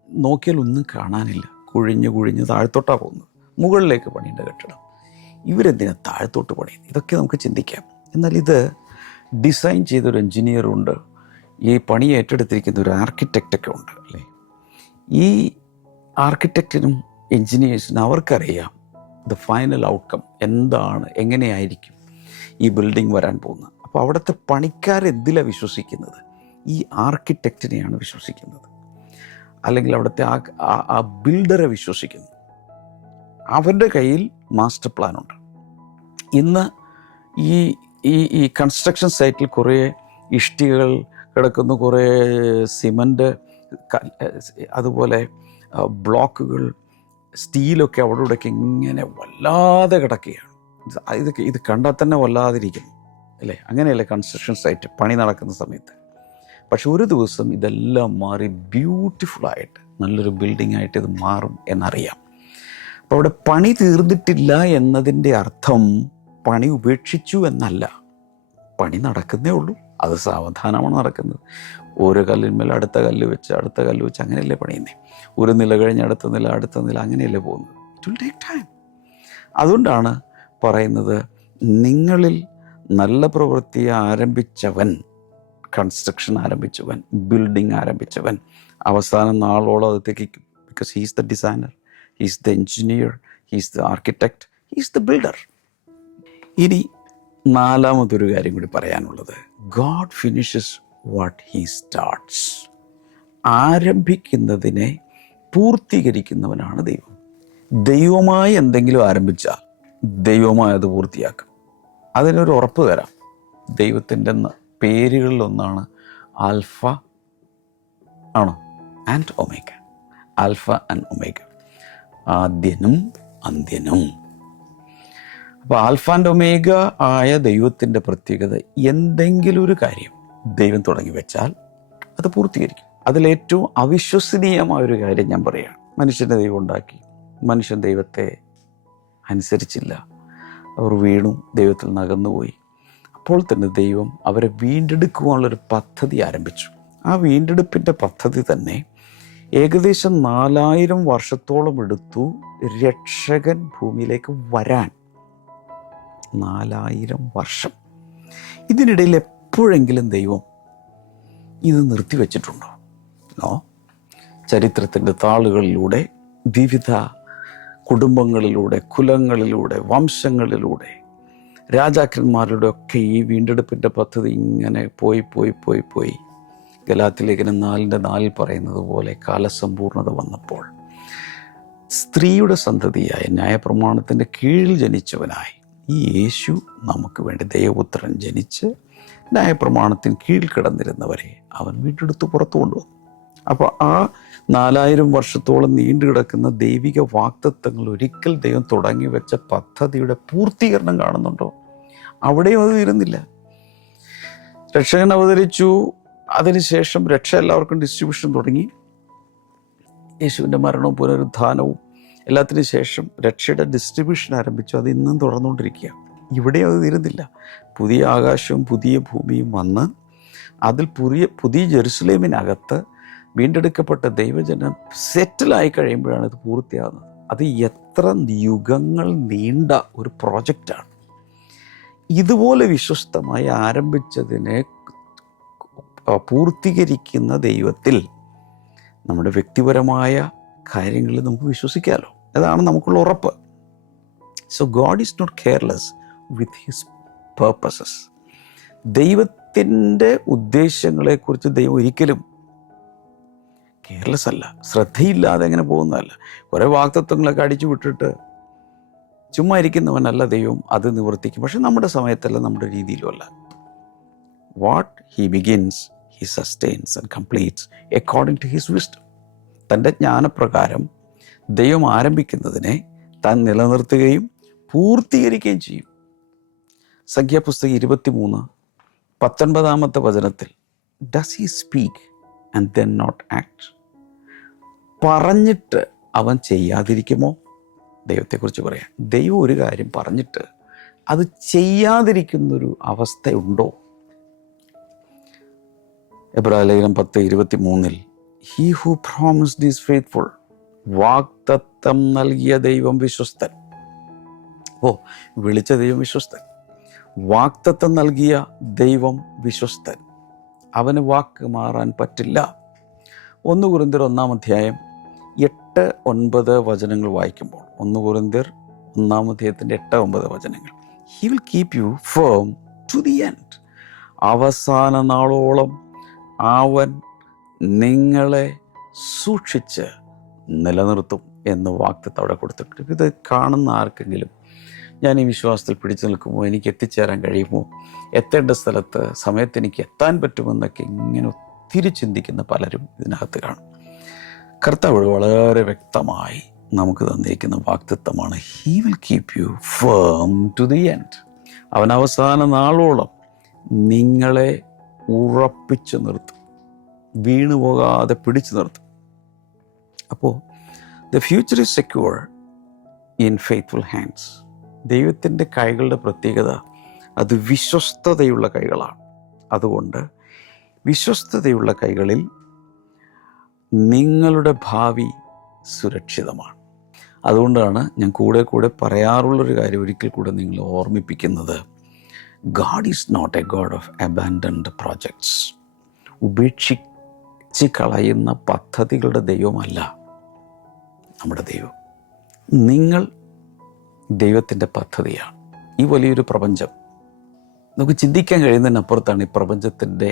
നോക്കിയാൽ ഒന്നും കാണാനില്ല, കുഴിഞ്ഞ് താഴത്തോട്ടാണ് പോകുന്നത്. മുകളിലേക്ക് പണിയേണ്ട കെട്ടിടം ഇവരെന്തിനാ താഴത്തോട്ട് പണിയുന്നത്? ഇതൊക്കെ നമുക്ക് ചിന്തിക്കാം. എന്നാൽ ഇത് ഡിസൈൻ ചെയ്തൊരു എൻജിനീയറുണ്ട്, ഈ പണി ഏറ്റെടുത്തിരിക്കുന്ന ഒരു ആർക്കിടെക്റ്റൊക്കെ ഉണ്ട് അല്ലേ. ഈ ആർക്കിടെക്റ്റിനും എൻജിനീയേഴ്സിനും അവർക്കറിയാം ദ ഫൈനൽ ഔട്ട്കം എന്താണ്, എങ്ങനെയായിരിക്കും ഈ ബിൽഡിംഗ് വരാൻ പോകുന്നത്. അപ്പോൾ അവിടുത്തെ പണിക്കാരെന്തിലാണ് വിശ്വസിക്കുന്നത്? ഈ ആർക്കിടെക്റ്റിനെയാണ് വിശ്വസിക്കുന്നത്, അല്ലെങ്കിൽ അവിടുത്തെ ആ ബിൽഡറെ വിശ്വസിക്കുന്നു. അവരുടെ കയ്യിൽ മാസ്റ്റർ പ്ലാനുണ്ട്. ഇന്ന് ഈ കൺസ്ട്രക്ഷൻ സൈറ്റിൽ കുറേ ഇഷ്ടികകൾ കിടക്കുന്നു, കുറേ സിമൻറ്റ്, അതുപോലെ ബ്ലോക്കുകൾ, സ്റ്റീലൊക്കെ അവിടെ ഇവിടെയൊക്കെ ഇങ്ങനെ വല്ലാതെ കിടക്കുകയാണ്. ഇത് കണ്ടാൽ തന്നെ വല്ലാതിരിക്കുന്നു അല്ലേ. അങ്ങനെയല്ലേ കൺസ്ട്രക്ഷൻ സൈറ്റ് പണി നടക്കുന്ന സമയത്ത്. പക്ഷെ ഒരു ദിവസം ഇതെല്ലാം മാറി ബ്യൂട്ടിഫുള്ളായിട്ട് നല്ലൊരു ബിൽഡിംഗ് ആയിട്ട് ഇത് മാറും എന്നറിയാം. അപ്പോൾ അവിടെ പണി തീർന്നിട്ടില്ല എന്നതിൻ്റെ അർത്ഥം പണി ഉപേക്ഷിച്ചു എന്നല്ല. പണി നടക്കുന്നേ ഉള്ളൂ. അത് സാവധാനമാണ് നടക്കുന്നത്. ഓരോ കല്ലിന്മേൽ അടുത്ത കല്ല് വെച്ച് അങ്ങനെയല്ലേ പണിയുന്നേ. ഒരു നില കഴിഞ്ഞ് അടുത്ത നില അങ്ങനെയല്ലേ പോകുന്നത്. It will take time. അതുകൊണ്ടാണ് പറയുന്നത്, നിങ്ങളിൽ നല്ല പ്രവൃത്തി ആരംഭിച്ചവൻ, കൺസ്ട്രക്ഷൻ ആരംഭിച്ചവൻ, ബിൽഡിംഗ് ആരംഭിച്ചവൻ അവസാന നാളോളം അകത്തേക്ക്, because he's the designer, he's the engineer, he's the architect, he's the builder. ഇനി 4മതൊരു കാര്യം കൂടി പറയാനുള്ളത്, God finishes what he starts. ആരംഭിക്കുന്നതിനെ പൂർത്തീകരിക്കുന്നവനാണ് ദൈവം. ദൈവമായി എന്തെങ്കിലും ആരംഭിച്ചാൽ ദൈവമായി അത് പൂർത്തിയാക്കും. അതിനൊരു ഉറപ്പ് തരാം. ദൈവത്തിൻ്റെ പേരുകളിലൊന്നാണ് ആൽഫ ആണോ and omega. Alpha and omega, ആദ്യനും അന്ത്യനും. അപ്പോൾ ആൽഫ ആൻഡ് ഒമേഗ ആയ ദൈവത്തിൻ്റെ പ്രത്യേകത, എന്തെങ്കിലും ഒരു കാര്യം ദൈവം തുടങ്ങി വെച്ചാൽ അത് പൂർത്തീകരിക്കും. അതിലേറ്റവും അവിശ്വസനീയമായൊരു കാര്യം ഞാൻ പറയുകയാണ്. മനുഷ്യനെ ദൈവം ഉണ്ടാക്കി, മനുഷ്യൻ ദൈവത്തെ അനുസരിച്ചില്ല, അവർ വീണു, ദൈവത്തിൽ നിന്ന് അകന്നുപോയി. അപ്പോൾ തന്നെ ദൈവം അവരെ വീണ്ടെടുക്കുവാനുള്ളൊരു പദ്ധതി ആരംഭിച്ചു. ആ വീണ്ടെടുപ്പിൻ്റെ പദ്ധതി തന്നെ ഏകദേശം 4000 വർഷത്തോളം എടുത്തു രക്ഷകൻ ഭൂമിയിലേക്ക് വരാൻ. 4000 വർഷം. ഇതിനിടയിൽ എപ്പോഴെങ്കിലും ദൈവം ഇത് നിർത്തിവെച്ചിട്ടുണ്ടോ? നോ. ചരിത്രത്തിൻ്റെ താളുകളിലൂടെ, വിവിധ കുടുംബങ്ങളിലൂടെ, കുലങ്ങളിലൂടെ, വംശങ്ങളിലൂടെ, രാജാക്കന്മാരുടെ ഒക്കെ ഈ വീണ്ടെടുപ്പിൻ്റെ പദ്ധതി ഇങ്ങനെ പോയി ഗലാത്യലേഖനം 4:4 പറയുന്നത് പോലെ കാലസമ്പൂർണത വന്നപ്പോൾ സ്ത്രീയുടെ സന്തതിയായ ന്യായപ്രമാണത്തിൻ്റെ കീഴിൽ ജനിച്ചവനായി ഈ യേശു നമുക്ക് വേണ്ടി ദൈവപുത്രൻ ജനിച്ച് ന്യായപ്രമാണത്തിന് കീഴിൽ കിടന്നിരുന്നവരെ അവൻ വീണ്ടെടുത്ത് പുറത്തു കൊണ്ടുവന്നു. അപ്പോൾ ആ 4000 വർഷത്തോളം നീണ്ടു കിടക്കുന്ന ദൈവിക വാഗ്ദത്തങ്ങൾ ഒരിക്കൽ ദൈവം തുടങ്ങി വെച്ച പദ്ധതിയുടെ പൂർത്തീകരണം കാണുന്നുണ്ടോ? അവിടെയും അത് തീരുന്നില്ല. രക്ഷകൻ അവതരിച്ചു, അതിനുശേഷം രക്ഷ എല്ലാവർക്കും ഡിസ്ട്രിബ്യൂഷൻ തുടങ്ങി. യേശുവിൻ്റെ മരണവും പുനരുത്ഥാനവും എല്ലാത്തിനും ശേഷം രക്ഷയുടെ ഡിസ്ട്രിബ്യൂഷൻ ആരംഭിച്ചു. അത് ഇന്നും തുടർന്നുകൊണ്ടിരിക്കുക. ഇവിടെയും അത് തീരുന്നില്ല. പുതിയ ആകാശവും പുതിയ ഭൂമിയും വന്ന് അതിൽ പുതിയ ജെറുസലേമിനകത്ത് വീണ്ടെടുക്കപ്പെട്ട ദൈവജനം സെറ്റിലായി കഴിയുമ്പോഴാണ് ഇത് പൂർത്തിയാകുന്നത്. അത് എത്ര യുഗങ്ങൾ നീണ്ട ഒരു പ്രോജക്റ്റാണ്. ഇതുപോലെ വിശ്വസ്തമായി ആരംഭിച്ചതിനെ പൂർത്തീകരിക്കുന്ന ദൈവത്തിൽ നമ്മുടെ വ്യക്തിപരമായ കാര്യങ്ങളിൽ നമുക്ക് വിശ്വസിക്കാമല്ലോ. അതാണ് നമുക്കുള്ള ഉറപ്പ്. So God is not careless with his purposes. ദൈവത്തിൻ്റെ ഉദ്ദേശങ്ങളെക്കുറിച്ച് ദൈവം ഒരിക്കലും കെയർലെസ് അല്ല, ശ്രദ്ധയില്ലാതെ എങ്ങനെ പോകുന്നതല്ല. കുറേ വാഗ്ദത്വങ്ങളൊക്കെ അടിച്ചു വിട്ടിട്ട് ചുമ്മാ ഇരിക്കുന്നവനല്ല ദൈവം, അത് നിവർത്തിക്കും. പക്ഷെ നമ്മുടെ സമയത്തല്ല, നമ്മുടെ രീതിയിലും അല്ല. What he begins he sustains and completes according to his wisdom. തൻ്റെ ജ്ഞാനപ്രകാരം ദൈവം ആരംഭിക്കുന്നതിനെ താൻ നിലനിർത്തുകയും പൂർത്തീകരിക്കുകയും ചെയ്യും. സംഖ്യാപുസ്തകം 23:19 does he speak and then not act? പറഞ്ഞിട്ട് അവൻ ചെയ്യാതിരിക്കുമോ? ദൈവത്തെക്കുറിച്ച് പറയാം. ദൈവം ഒരു കാര്യം പറഞ്ഞിട്ട് അത് ചെയ്യാതിരിക്കുന്നൊരു അവസ്ഥയുണ്ടോ? എബ്രായലേഖനം 10:23 he who promised is faithful. വാഗ്ദത്തം നൽകിയ ദൈവം വിശ്വസ്തൻ. വിളിച്ച ദൈവം വിശ്വസ്തൻ. വാഗ്ദത്തം നൽകിയ ദൈവം വിശ്വസ്തൻ. അവന് വാക്ക് മാറാൻ പറ്റില്ല. 1 കൊരിന്ത്യർ 8-9 വായിക്കുമ്പോൾ, 1 കൊരിന്ത്യർ 8-9 he will keep you firm to the end. അവസാന നാളോളം അവൻ നിങ്ങളെ സൂക്ഷിച്ച് നിലനിർത്തും എന്ന് വാഗ്ദത്തം അവിടെ കൊടുത്തിട്ടുണ്ട്. ഇത് കാണുന്ന ആർക്കെങ്കിലും ഞാൻ ഈ വിശ്വാസത്തിൽ പിടിച്ചു നിൽക്കുമോ, എനിക്ക് എത്തിച്ചേരാൻ കഴിയുമോ, എത്തേണ്ട സ്ഥലത്ത് സമയത്ത് എനിക്ക് എത്താൻ പറ്റുമെന്നൊക്കെ ഇങ്ങനെ ഒത്തിരി ചിന്തിക്കുന്ന പലരും ഇതിനകത്ത് കാണും. കർത്താവ് വളരെ വ്യക്തമായി നമുക്ക് തന്നിരിക്കുന്ന വാഗ്ദത്തമാണ് he will keep you firm to the end. അവൻ അവസാന നാളോളം നിങ്ങളെ ഉറപ്പിച്ചു നിർത്തും, വീണുപോകാതെ പിടിച്ചു നിർത്തും. അപ്പോൾ the future is secure in faithful hands. ദൈവത്തിൻ്റെ കൈകളുടെ പ്രത്യേകത അത് വിശ്വസ്തതയുള്ള കൈകളാണ്. അതുകൊണ്ട് വിശ്വസ്തതയുള്ള കൈകളിൽ നിങ്ങളുടെ ഭാവി സുരക്ഷിതമാണ്. അതുകൊണ്ടാണ് ഞാൻ കൂടെ പറയാറുള്ളൊരു കാര്യം ഒരിക്കൽ കൂടെ നിങ്ങളെ ഓർമ്മിപ്പിക്കുന്നത്. God is not a God of abandoned projects. ഉപേക്ഷിച്ച് കളയുന്ന പദ്ധതികളുടെ ദൈവമല്ല നമ്മുടെ ദൈവം. നിങ്ങൾ ദൈവത്തിൻ്റെ പദ്ധതിയാണ്. ഈ വലിയൊരു പ്രപഞ്ചം നമുക്ക് ചിന്തിക്കാൻ കഴിയുന്നതിനപ്പുറത്താണ് ഈ പ്രപഞ്ചത്തിൻ്റെ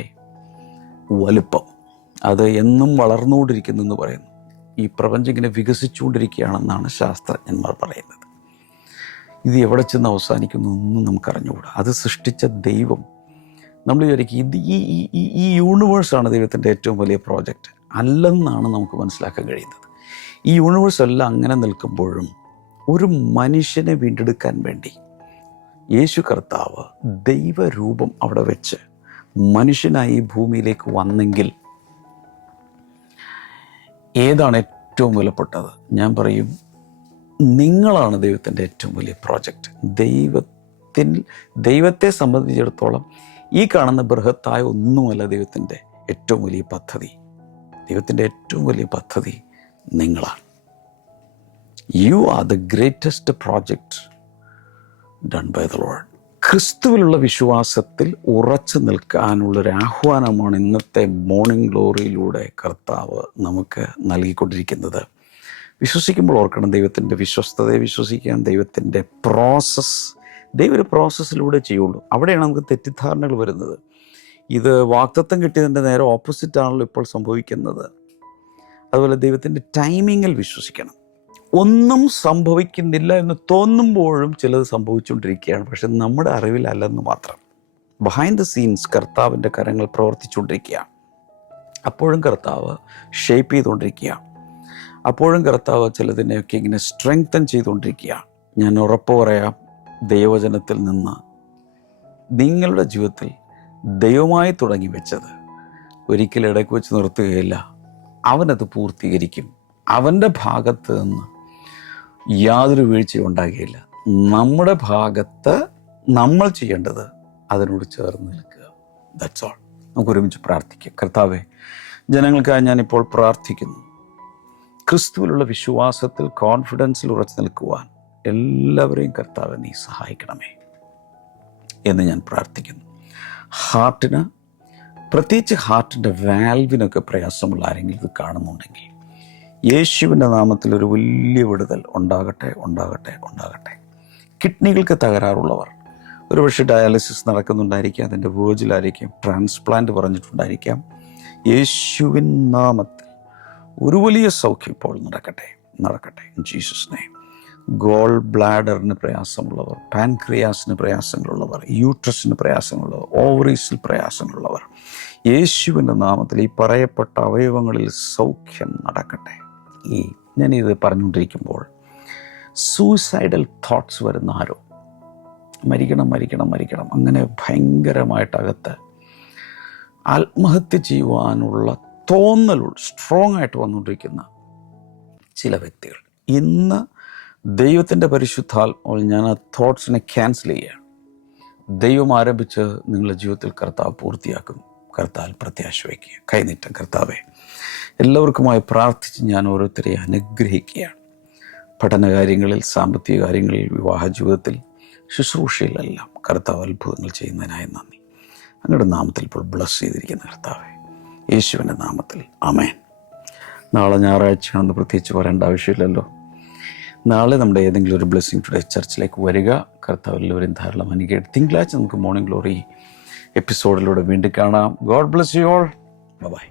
വലുപ്പം അത് എന്നും വളർന്നുകൊണ്ടിരിക്കുന്നെന്ന് പറയുന്നു. ഈ പ്രപഞ്ചം ഇങ്ങനെ വികസിച്ചുകൊണ്ടിരിക്കുകയാണെന്നാണ് ശാസ്ത്രജ്ഞന്മാർ പറയുന്നത്. ഇത് എവിടെ ചെന്ന് അവസാനിക്കുന്നു ഒന്നും നമുക്കറിഞ്ഞുകൂടാ. അത് സൃഷ്ടിച്ച ദൈവം, നമ്മൾ വിചാരിക്കും ഇത് ഈ യൂണിവേഴ്സാണ് ദൈവത്തിൻ്റെ ഏറ്റവും വലിയ പ്രോജക്റ്റ്. അല്ലെന്നാണ് നമുക്ക് മനസ്സിലാക്കാൻ കഴിയുന്നത്. ഈ യൂണിവേഴ്സ് എല്ലാം അങ്ങനെ നിൽക്കുമ്പോഴും ഒരു മനുഷ്യനെ വീണ്ടെടുക്കാൻ വേണ്ടി യേശു കർത്താവ് ദൈവരൂപം അവിടെ വെച്ച് മനുഷ്യനായി ഈ ഭൂമിയിലേക്ക് വന്നെങ്കിൽ ഏതാണ് ഏറ്റവും വിലപ്പെട്ടത്? ഞാൻ പറയും, നിങ്ങളാണ് ദൈവത്തിൻ്റെ ഏറ്റവും വലിയ പ്രോജക്റ്റ്. ദൈവത്തെ സംബന്ധിച്ചിടത്തോളം ഈ കാണുന്ന ബൃഹത്തായ ഒന്നുമല്ല ദൈവത്തിൻ്റെ ഏറ്റവും വലിയ പദ്ധതി. ദൈവത്തിൻ്റെ ഏറ്റവും വലിയ പദ്ധതി നിങ്ങളാണ്. You are the greatest project done by the lord. ക്രിസ്തുവിലുള്ള വിശ്വാസത്തിൽ ഉറച്ചു നിൽക്കാനുള്ളൊരു ആഹ്വാനമാണ് ഇന്നത്തെ മോർണിംഗ് ഗ്ലോറിയിലൂടെ കർത്താവ് നമുക്ക് നൽകിക്കൊണ്ടിരിക്കുന്നത്. വിശ്വസിക്കുമ്പോൾ ഓർക്കണം, ദൈവത്തിൻ്റെ വിശ്വസ്തതയെ വിശ്വസിക്കാൻ, ദൈവത്തിൻ്റെ പ്രോസസ്സ്. ദൈവം ഒരു പ്രോസസ്സിലൂടെ ചെയ്യുള്ളൂ. അവിടെയാണ് നമുക്ക് തെറ്റിദ്ധാരണകൾ വരുന്നത്. ഇത് വാഗ്ദത്തം കിട്ടിയതിൻ്റെ നേരെ ഓപ്പോസിറ്റാണല്ലോ ഇപ്പോൾ സംഭവിക്കുന്നത്. അതുപോലെ ദൈവത്തിൻ്റെ ടൈമിങ്ങിൽ വിശ്വസിക്കണം. ഒന്നും സംഭവിക്കുന്നില്ല എന്ന് തോന്നുമ്പോഴും ചിലത് സംഭവിച്ചുകൊണ്ടിരിക്കുകയാണ്. പക്ഷെ നമ്മുടെ അറിവിലല്ലെന്ന് മാത്രം. ബിഹൈൻഡ് ദ സീൻസ് കർത്താവിൻ്റെ കരങ്ങൾ പ്രവർത്തിച്ചുകൊണ്ടിരിക്കുകയാണ്. അപ്പോഴും കർത്താവ് ഷേപ്പ് ചെയ്തുകൊണ്ടിരിക്കുക. അപ്പോഴും കർത്താവ് ചിലതിനെയൊക്കെ ഇങ്ങനെ സ്ട്രെങ്തൻ ചെയ്തുകൊണ്ടിരിക്കുക. ഞാൻ ഉറപ്പ് പറയാം, ദൈവവചനത്തിൽ നിന്ന് നിങ്ങളുടെ ജീവിതത്തിൽ ദൈവമായി തുടങ്ങി വെച്ചത് ഒരിക്കലും ഇടയ്ക്ക് വെച്ച് നിർത്തുകയില്ല. അവനത് പൂർത്തീകരിക്കും. അവൻ്റെ ഭാഗത്ത് നിന്ന് യാതൊരു വീഴ്ചയും ഉണ്ടാകുകയില്ല. നമ്മുടെ ഭാഗത്ത് നമ്മൾ ചെയ്യേണ്ടത് അതിനോട് ചേർന്ന് നിൽക്കുക. That's all. നമുക്ക് ഒരുമിച്ച് പ്രാർത്ഥിക്കാം. കർത്താവേ, ജനങ്ങൾക്കായി ഞാനിപ്പോൾ പ്രാർത്ഥിക്കുന്നു. ക്രിസ്തുവിലുള്ള വിശ്വാസത്തിൽ, കോൺഫിഡൻസിൽ ഉറച്ചു നിൽക്കുവാൻ എല്ലാവരെയും കർത്താവെ നീ സഹായിക്കണമേ എന്ന് ഞാൻ പ്രാർത്ഥിക്കുന്നു. ഹാർട്ടിന്, പ്രത്യേകിച്ച് ഹാർട്ടിൻ്റെ വാൽവിനൊക്കെ പ്രയാസമുള്ള ആരെങ്കിലും ഇത് കാണുന്നുണ്ടെങ്കിൽ യേശുവിൻ്റെ നാമത്തിൽ ഒരു വലിയ വിടുതൽ ഉണ്ടാകട്ടെ, ഉണ്ടാകട്ടെ, ഉണ്ടാകട്ടെ. കിഡ്നികൾക്ക് തകരാറുള്ളവർ, ഒരുപക്ഷെ ഡയാലിസിസ് നടക്കുന്നുണ്ടായിരിക്കാം, അതിൻ്റെ വേർജിലായിരിക്കും, ട്രാൻസ്പ്ലാന്റ് പറഞ്ഞിട്ടുണ്ടായിരിക്കാം. യേശുവിൻ നാമത്തിൽ ഒരു വലിയ സൗഖ്യം ഇപ്പോൾ നടക്കട്ടെ, നടക്കട്ടെ. In Jesus name. ഗോൾ ബ്ലാഡറിന് പ്രയാസമുള്ളവർ, പാൻക്രിയാസിന് പ്രയാസങ്ങളുള്ളവർ, യൂട്രസിന് പ്രയാസങ്ങളുള്ളവർ, ഓവറീസിൽ പ്രയാസങ്ങളുള്ളവർ, യേശുവിൻ്റെ നാമത്തിൽ ഈ പറയപ്പെട്ട അവയവങ്ങളിൽ സൗഖ്യം നടക്കട്ടെ. ഞാനിത് പറഞ്ഞുകൊണ്ടിരിക്കുമ്പോൾ സൂയിസൈഡൽ തോട്ട്സ് വരുന്ന ആരോ, മരിക്കണം മരിക്കണം മരിക്കണം, അങ്ങനെ ഭയങ്കരമായിട്ടകത്ത് ആത്മഹത്യ ചെയ്യുവാനുള്ള തോന്നലുകൾ സ്ട്രോങ് ആയിട്ട് വന്നുകൊണ്ടിരിക്കുന്ന ചില വ്യക്തികൾ, ഇന്ന് ദൈവത്തിൻ്റെ പരിശുദ്ധാത്മാവിൽ ഞാൻ ആ തോട്ട്സിനെ ക്യാൻസൽ ചെയ്യുകയാണ്. ദൈവം ആരംഭിച്ച് നിങ്ങളുടെ ജീവിതത്തിൽ കർത്താവ് പൂർത്തിയാക്കും. കർത്താവിൽ പ്രത്യാശ വയ്ക്കുക. കൈനീട്ടം. കർത്താവെ, എല്ലാവർക്കുമായി പ്രാർത്ഥിച്ച് ഞാൻ ഓരോരുത്തരെയും അനുഗ്രഹിക്കുകയാണ്. പഠനകാര്യങ്ങളിൽ, സാമ്പത്തിക കാര്യങ്ങളിൽ, വിവാഹ ജീവിതത്തിൽ, ശുശ്രൂഷയിലെല്ലാം കർത്താവ് അത്ഭുതങ്ങൾ ചെയ്യുന്നതിനായി നന്ദി. അങ്ങയുടെ നാമത്തിൽ ഇപ്പോൾ ബ്ലസ് ചെയ്തിരിക്കുന്ന കർത്താവെ, യേശുവിൻ്റെ നാമത്തിൽ ആമേൻ. നാളെ ഞായറാഴ്ചയാണെന്ന് പ്രത്യേകിച്ച് പറയേണ്ട ആവശ്യമില്ലല്ലോ. നാളെ നമ്മുടെ ഏതെങ്കിലും ഒരു ബ്ലെസ്സിങ് ടുഡേ ചർച്ചിലേക്ക് വരിക. കർത്താവ് എല്ലാവരും ധാരാളം അനുഗ്രഹിക്കട്ടെ. തിങ്കളാഴ്ച നമുക്ക് മോർണിംഗ് ഗ്ലോറി എപ്പിസോഡിലൂടെ വീണ്ടും കാണാം. God bless you all. By.